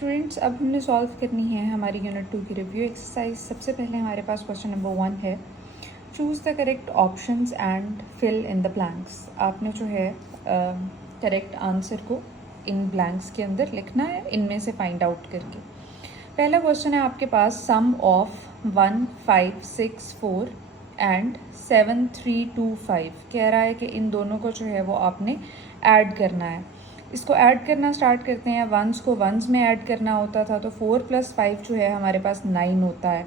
Students, अब हमने solve करनी है हमारी यूनिट 2 की रिव्यू एक्सरसाइज। सबसे पहले हमारे पास क्वेश्चन नंबर 1 है, choose the correct options and fill in the blanks. आपने जो है करेक्ट आंसर को इन ब्लैंक्स के अंदर लिखना है, इनमें से फाइंड आउट करके। पहला क्वेश्चन है आपके पास, सम ऑफ 1, 5, 6, 4 एंड 7, 3, 2, 5 कह रहा है कि इन दोनों को जो है वो आपने ऐड करना है। इसको ऐड करना स्टार्ट करते हैं। वंस को वंस में ऐड करना होता था तो 4 + 5 जो है हमारे पास 9 होता है।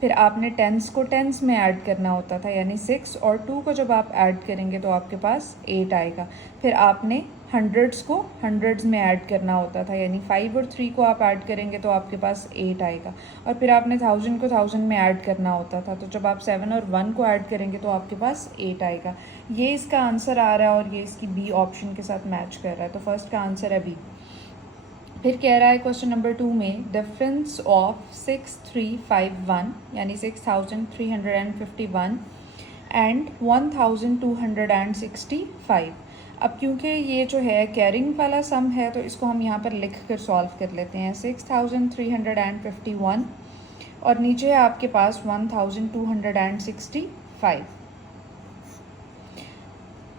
फिर आपने टेंस को टेंस में ऐड करना होता था, यानी 6 और 2 को जब आप ऐड करेंगे तो आपके पास 8 आएगा। फिर आपने हंड्रेड्स को हंड्रेड्स में ऐड करना होता था, यानी 5 और 3 को आप ऐड करेंगे तो आपके पास 8 आएगा। और फिर आपने 1000 को 1000 में ऐड करना होता था, तो जब आप 7 और 1 को ऐड करेंगे तो आपके पास 8 आएगा। ये इसका आंसर आ रहा है और ये इसकी बी ऑप्शन के साथ मैच कर रहा है, तो फर्स्ट का आंसर है बी। फिर कह रहा है क्वेश्चन नंबर 2 में, डिफरेंस ऑफ 6351 यानी 6351 एंड 1265। अब क्योंकि ये जो है कैरिंग वाला सम है तो इसको हम यहाँ पर लिख कर सॉल्व कर लेते हैं। 6351 और नीचे है आपके पास 1265।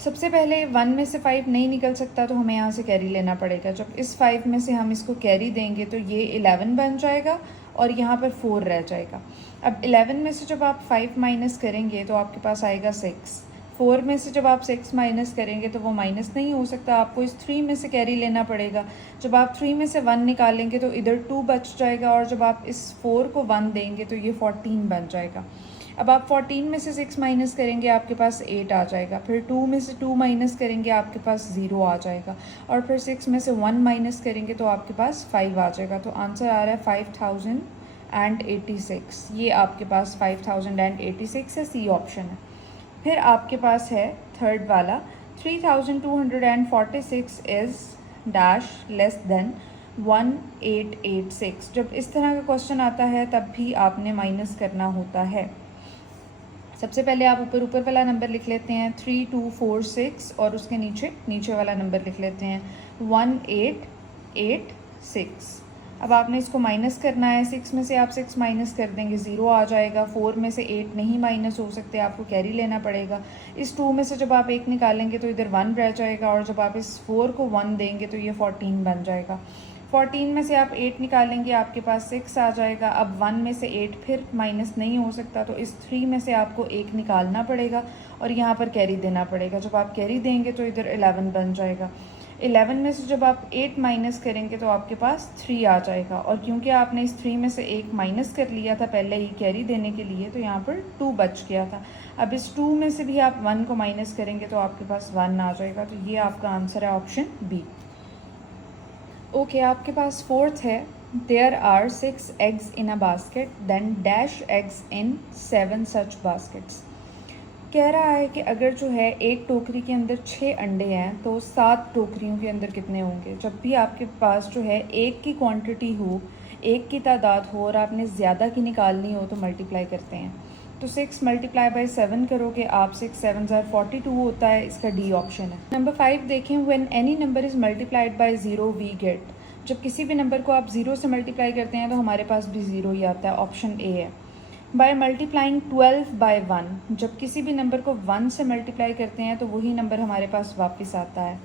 सबसे पहले 1 में से 5 नहीं निकल सकता तो हमें यहाँ से कैरी लेना पड़ेगा। जब इस 5 में से हम इसको कैरी देंगे तो ये 11 बन जाएगा और यहाँ पर 4 रह जाएगा। अब 11 में से जब आप 5 माइनस करेंगे तो आपके पास आएगा 6। 4 में से जब आप 6 माइनस करेंगे तो वो माइनस नहीं हो सकता, आपको इस 3 में से कैरी लेना पड़ेगा। जब आप 3 में से 1 निकालेंगे तो इधर 2 बच जाएगा और जब आप इस 4 को 1 देंगे तो ये 14 बन जाएगा। अब आप 14 में से 6 माइनस करेंगे आपके पास 8 आ जाएगा। फिर 2 में से 2 माइनस करेंगे आपके पास 0 आ जाएगा और फिर 6 में से 1 माइनस करेंगे तो आपके पास 5 आ जाएगा। तो आंसर आ रहा है 5086। ये आपके पास 5086 है, सी ऑप्शन है। फिर आपके पास है थर्ड वाला, 3246 इज़ डैश लेस देन 1886। जब इस तरह का क्वेश्चन आता है तब भी आपने माइनस करना होता है। सबसे पहले आप ऊपर वाला नंबर लिख लेते हैं 3246 और उसके नीचे वाला नंबर लिख लेते हैं 1886। अब आपने इसको माइनस करना है। 6 में से आप 6 माइनस कर देंगे 0 आ जाएगा। 4 में से 8 नहीं माइनस हो सकते, आपको कैरी लेना पड़ेगा। इस 2 में से जब आप 1 निकालेंगे तो इधर 1 रह जाएगा और जब आप इस 4 को 1 देंगे तो ये 14 बन जाएगा। 14 में से आप 8 निकालेंगे आपके पास 6 आ जाएगा। अब 1 में से 8 फिर माइनस नहीं हो सकता तो इस 3 में से आपको 1 निकालना पड़ेगा और यहाँ पर कैरी देना पड़ेगा। जब आप कैरी देंगे तो इधर 11 बन जाएगा। 11 में से जब आप 8 माइनस करेंगे तो आपके पास 3 आ जाएगा और क्योंकि आपने इस 3 में से 1 माइनस कर लिया था पहले ही कैरी देने के लिए तो यहाँ पर 2 बच गया था। अब इस 2 में से भी आप 1 को माइनस करेंगे तो आपके पास 1 आ जाएगा। तो ये आपका आंसर है ऑप्शन बी। ओके, आपके पास फोर्थ है, there are 6 eggs in a basket, then dash eggs in 7 such baskets। कह रहा है कि अगर जो है एक टोकरी के अंदर 6 अंडे हैं तो 7 टोकरियों के अंदर कितने होंगे। जब भी आपके पास जो है एक की क्वांटिटी हो, एक की तादाद हो और आपने ज़्यादा की निकालनी हो तो मल्टीप्लाई करते हैं। तो 6 × 7 करोगे आप, 6 7 42 होता है, इसका डी ऑप्शन है। नंबर 5 देखें, when any number is multiplied by 0 we get. जब किसी भी नंबर को आप 0 से मल्टीप्लाई करते हैं तो हमारे पास भी 0 ही आता है, ऑप्शन ए है। बाय मल्टीप्लाइंग 12 बाय 1, जब किसी भी नंबर को 1 से मल्टीप्लाई करते हैं तो वही नंबर हमारे पास वापस आता है,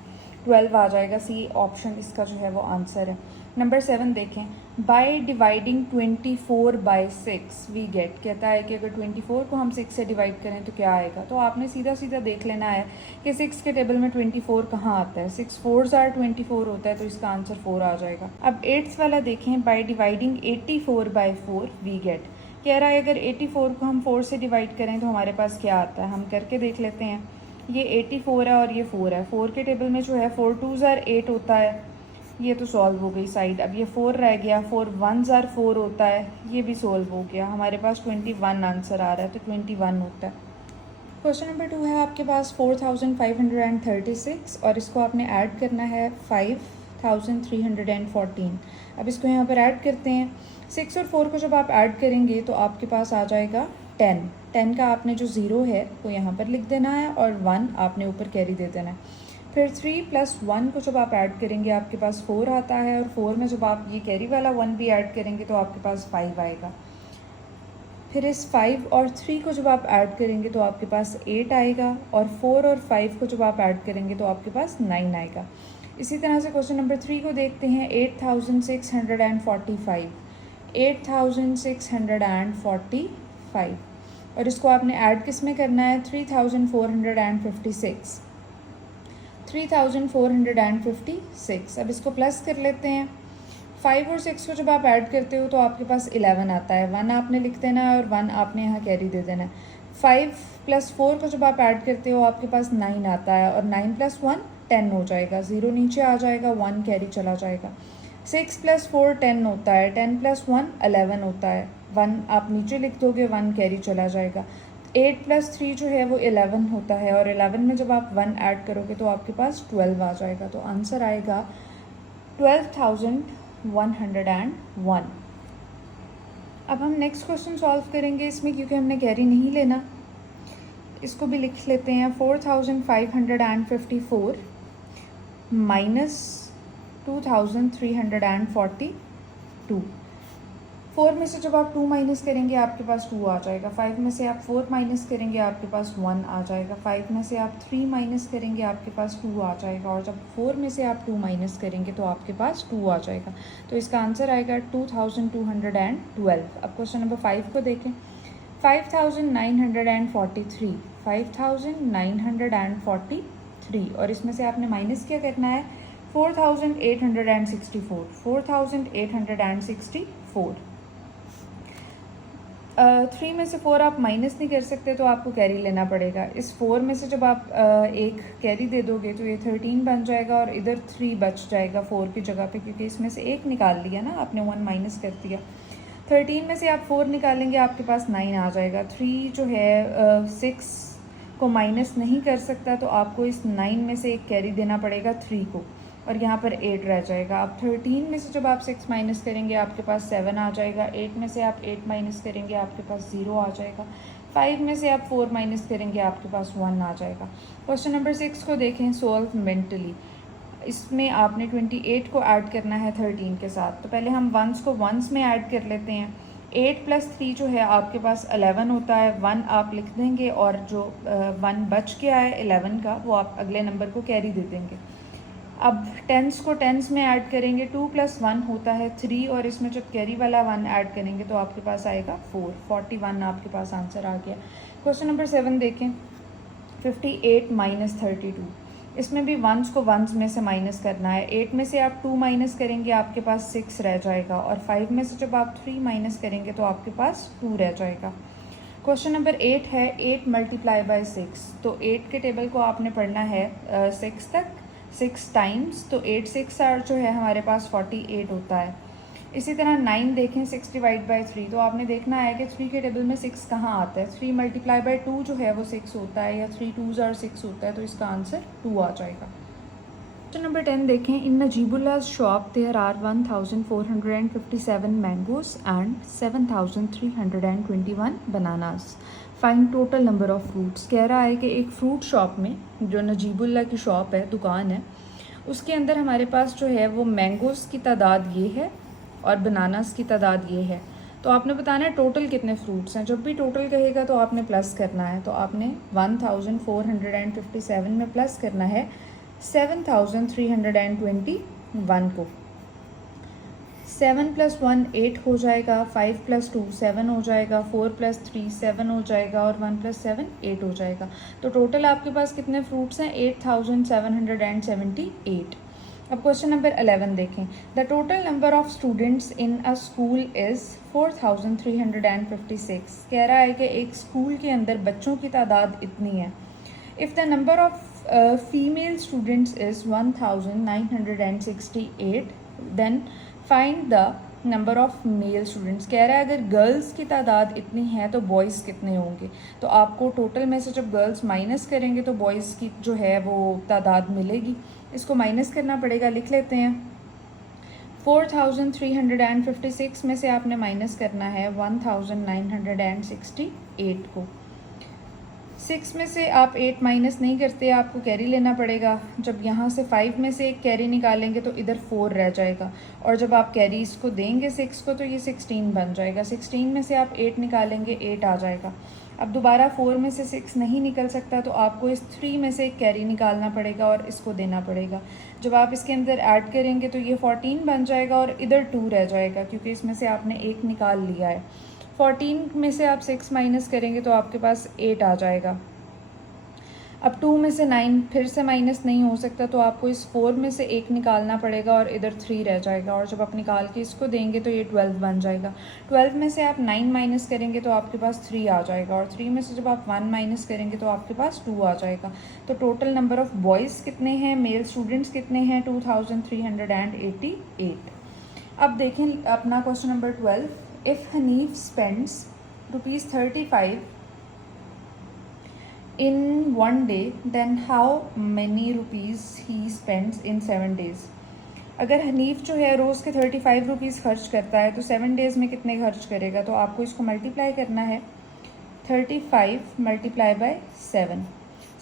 12 आ जाएगा। सी ऑप्शन इसका जो है वो आंसर है। नंबर 7 देखें, by dividing 24 by 6 we get. कहता है कि अगर 24 को हम 6 से डिवाइड करें तो क्या आएगा। तो आपने सीधा देख लेना है कि 6 के टेबल में 24 कहाँ आता है। 6 4s are 24 होता है तो इसका आंसर 4 आ जाएगा। अब 8th वाला देखें, by dividing 84 by 4 we get. कह रहा है अगर 84 को हम 4 से डिवाइड करें तो हमारे पास क्या आता है, हम करके देख लेते हैं। ये 84 है और ये 4 है। 4 के टेबल में जो है 4 2s are 8 होता है, ये तो सॉल्व हो गई साइड। अब ये 4 रह गया, 4 1s are 4 होता है, ये भी सॉल्व हो गया। हमारे पास 21 आंसर आ रहा है तो 21 होता है। क्वेश्चन नंबर 2 है आपके पास 4536 और इसको आपने ऐड करना है 5314। अब इसको यहाँ पर ऐड करते हैं। 6 और 4 को जब आप ऐड करेंगे तो आपके पास आ जाएगा 10 का आपने जो 0 है वो यहाँ पर लिख देना है और 1 आपने ऊपर कैरी दे देना है। फिर 3 + 1 को जब आप ऐड करेंगे आपके पास 4 आता है, और 4 में जब आप ये कैरी वाला 1 भी ऐड करेंगे तो आपके पास 5 आएगा। फिर इस 5 और 3 को जब आप ऐड करेंगे तो आपके पास 8 आएगा, और 4 और 5 को जब आप ऐड करेंगे तो आपके पास 9 आएगा। इसी तरह से क्वेश्चन नंबर 3 को देखते हैं। 8645, 8645, और इसको आपने ऐड किस में करना है? 3456, 3456। अब इसको प्लस कर लेते हैं। 5 और 6 को जब आप ऐड करते हो तो आपके पास 11 आता है। 1 आपने लिख देना है और 1 आपने यहाँ कैरी दे देना है। 5 + 4 को जब आप ऐड करते हो आपके पास 9 आता है, और 9 + 1 10 हो जाएगा। 0 नीचे आ जाएगा, 1 कैरी चला जाएगा। 6 + 4 10 होता है, 10 + 1 11 होता है। 1 आप नीचे लिख दोगे, 1 कैरी चला जाएगा। 8 + 3 जो है वो 11 होता है, और 11 में जब आप 1 ऐड करोगे तो आपके पास 12 आ जाएगा। तो आंसर आएगा 12,101। अब हम नेक्स्ट क्वेश्चन सॉल्व करेंगे इसमें, क्योंकि हमने कैरी नहीं लेना। इसको भी लिख लेते हैं। 4554 - 2342। 4 में से जब आप 2 माइनस करेंगे आपके पास 2 आ जाएगा। 5 में से आप 4 माइनस करेंगे आपके पास 1 आ जाएगा। 5 में से आप 3 माइनस करेंगे आपके पास 2 आ जाएगा, और जब 4 में से आप 2 माइनस करेंगे तो आपके पास 2 आ जाएगा। तो इसका आंसर आएगा 2212। अब क्वेश्चन नंबर 5 को देखें। 5943, 5943, और इसमें से आपने माइनस क्या करना है? 4864, 4864। 3 में से 4 आप माइनस नहीं कर सकते तो आपको कैरी लेना पड़ेगा। इस 4 में से जब आप एक कैरी दे दोगे तो ये 13 बन जाएगा, और इधर 3 बच जाएगा 4 की जगह पे, क्योंकि इसमें से एक निकाल लिया ना आपने, 1 माइनस कर दिया। 13 में से आप 4 निकालेंगे आपके पास 9 आ जाएगा। 3 जो है 6 को माइनस नहीं कर सकता, तो आपको इस 9 में से एक कैरी देना पड़ेगा 3 को, और यहाँ पर 8 रह जाएगा। अब 13 में से जब आप 6 माइनस करेंगे आपके पास 7 आ जाएगा। 8 में से आप 8 माइनस करेंगे आपके पास 0 आ जाएगा। 5 में से आप 4 माइनस करेंगे आपके पास 1 आ जाएगा। क्वेश्चन नंबर 6 को देखें। Solve mentally. इसमें आपने 28 को ऐड करना है 13 के साथ। तो पहले हम वंस को वंस में ऐड कर लेते हैं। 8 + 3 जो है आपके पास 11 होता है। 1 आप लिख देंगे, और जो 1 बच गया है 11 का, वो आप अगले नंबर को कैरी दे देंगे। अब टेंस को टेंस में ऐड करेंगे। 2 + 1 होता है 3, और इसमें जब कैरी वाला 1 ऐड करेंगे तो आपके पास आएगा 4। 41 आपके पास आंसर आ गया। क्वेश्चन नंबर 7 देखें। 58 - 32। इसमें भी वंस को वंस में से माइनस करना है। 8 में से आप 2 माइनस करेंगे आपके पास 6 रह जाएगा, और 5 में से जब आप 3 माइनस करेंगे तो आपके पास 2 रह जाएगा। क्वेश्चन नंबर 8 है 8 × 6। तो 8 के टेबल को आपने पढ़ना है 6 तक 6 टाइम्स। तो 8 6 जो है हमारे पास 48 होता है। इसी तरह 9 देखें। 6 / 3। तो आपने देखना है कि 3 के टेबल में 6 कहाँ आता है। 3 × 2 जो है वो 6 होता है, या 3 2s are 6 होता है, तो इसका आंसर 2 आ जाएगा। क्वेश्चन नंबर 10 देखें। In Najibullah's shop there are 1457 mangoes and 7321 bananas. Find total number of fruits. कह रहा है कि एक फ्रूट शॉप में, जो नजीबुल्ला की शॉप है, दुकान है, उसके अंदर हमारे पास जो है वो मैंगोज़ की तादाद ये है और बनानास की तादाद ये है। तो आपने बताना है टोटल कितने फ्रूट्स हैं। जब भी टोटल कहेगा तो आपने प्लस करना है। तो आपने 1457 में प्लस करना है 7321 को। 7 + 1 8 हो जाएगा, 5 + 2 7 हो जाएगा, 4 + 3 7 हो जाएगा, और 1 + 7 8 हो जाएगा। तो टोटल आपके पास कितने फ्रूट्स हैं? 8778। अब क्वेश्चन नंबर 11 देखें। The total number of students in a school is 4356। कह रहा है कि एक स्कूल के अंदर बच्चों की तादाद इतनी है। If the number of female students is 1968, then find the number of male students. कह रहा है अगर गर्ल्स की तादाद इतनी है तो बॉयज़ कितने होंगे। तो आपको टोटल में से जब गर्ल्स माइनस करेंगे तो बॉयज़ की जो है वो तादाद मिलेगी। इसको माइनस करना पड़ेगा। लिख लेते हैं। 4356 में से आपने माइनस करना है 1968 को। 6 में से आप 8 माइनस नहीं करते, आपको कैरी लेना पड़ेगा। जब यहाँ से 5 में से एक कैरी निकालेंगे तो इधर 4 रह जाएगा, और जब आप कैरी इसको देंगे 6 को तो ये 16 बन जाएगा। 16 में से आप 8 निकालेंगे, 8 आ जाएगा। अब दोबारा 4 में से 6 नहीं निकल सकता, तो आपको इस 3 में से एक कैरी निकालना पड़ेगा और इसको देना पड़ेगा। जब आप इसके अंदर ऐड करेंगे तो ये 14 बन जाएगा और इधर 2 रह जाएगा, क्योंकि इसमें से आपने 1 निकाल लिया है। 14 में से आप 6 माइनस करेंगे तो आपके पास 8 आ जाएगा। अब 2 में से 9 फिर से माइनस नहीं हो सकता, तो आपको इस 4 में से 1 निकालना पड़ेगा और इधर 3 रह जाएगा, और जब आप निकाल के इसको देंगे तो ये 12 बन जाएगा। 12 में से आप 9 माइनस करेंगे तो आपके पास 3 आ जाएगा, और 3 में से जब आप 1 माइनस करेंगे तो आपके पास 2 आ जाएगा। तो टोटल नंबर ऑफ़ बॉयज़ कितने हैं, मेल स्टूडेंट्स कितने हैं, 2388। अब देखें अपना question number 12। If Hanif spends ₹35 in 1 day, then how many rupees he spends in 7 days? अगर हनीफ जो है रोज़ के 35 रुपीज़ खर्च करता है तो 7 डेज़ में कितने खर्च करेगा, तो आपको इसको मल्टीप्लाई करना है। 35 मल्टीप्लाई बाय 7।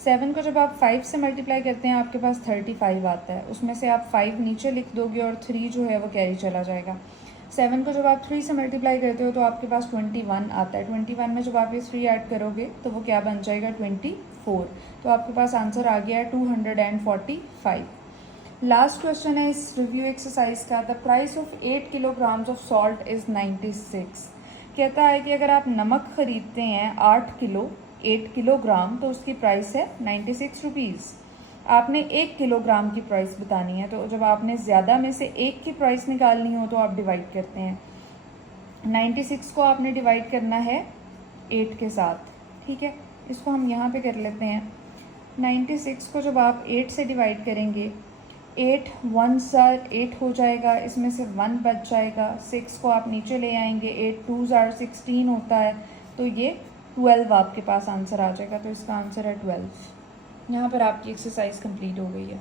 7 को जब आप 5 से मल्टीप्लाई करते हैं आपके पास 35 आता है, उसमें से आप 5 नीचे लिख दोगे और 3 जो है वो कैरी चला जाएगा। 7 को जब आप 3 से मल्टीप्लाई करते हो तो आपके पास 21 आता है। 21 में जब आप ये 3 ऐड करोगे तो वो क्या बन जाएगा, 24। तो आपके पास आंसर आ गया है 245। लास्ट क्वेश्चन है इस रिव्यू एक्सरसाइज का। The price of 8 kilograms of salt is 96। कहता है कि अगर आप नमक ख़रीदते हैं 8 किलोग्राम तो उसकी प्राइस है 96 रुपीज़। आपने 1 किलोग्राम की प्राइस बतानी है, तो जब आपने ज़्यादा में से 1 की प्राइस निकालनी हो तो आप डिवाइड करते हैं। 96 को आपने डिवाइड करना है 8 के साथ, ठीक है। इसको हम यहाँ पे कर लेते हैं। 96 को जब आप 8 से डिवाइड करेंगे, 8 1s 8 हो जाएगा, इसमें से 1 बच जाएगा। 6 को आप नीचे ले आएंगे, 8 2s 16 होता है, तो ये 12 आपके पास आंसर आ जाएगा। तो इसका आंसर है 12। यहाँ पर आपकी एक्सरसाइज कंप्लीट हो गई है।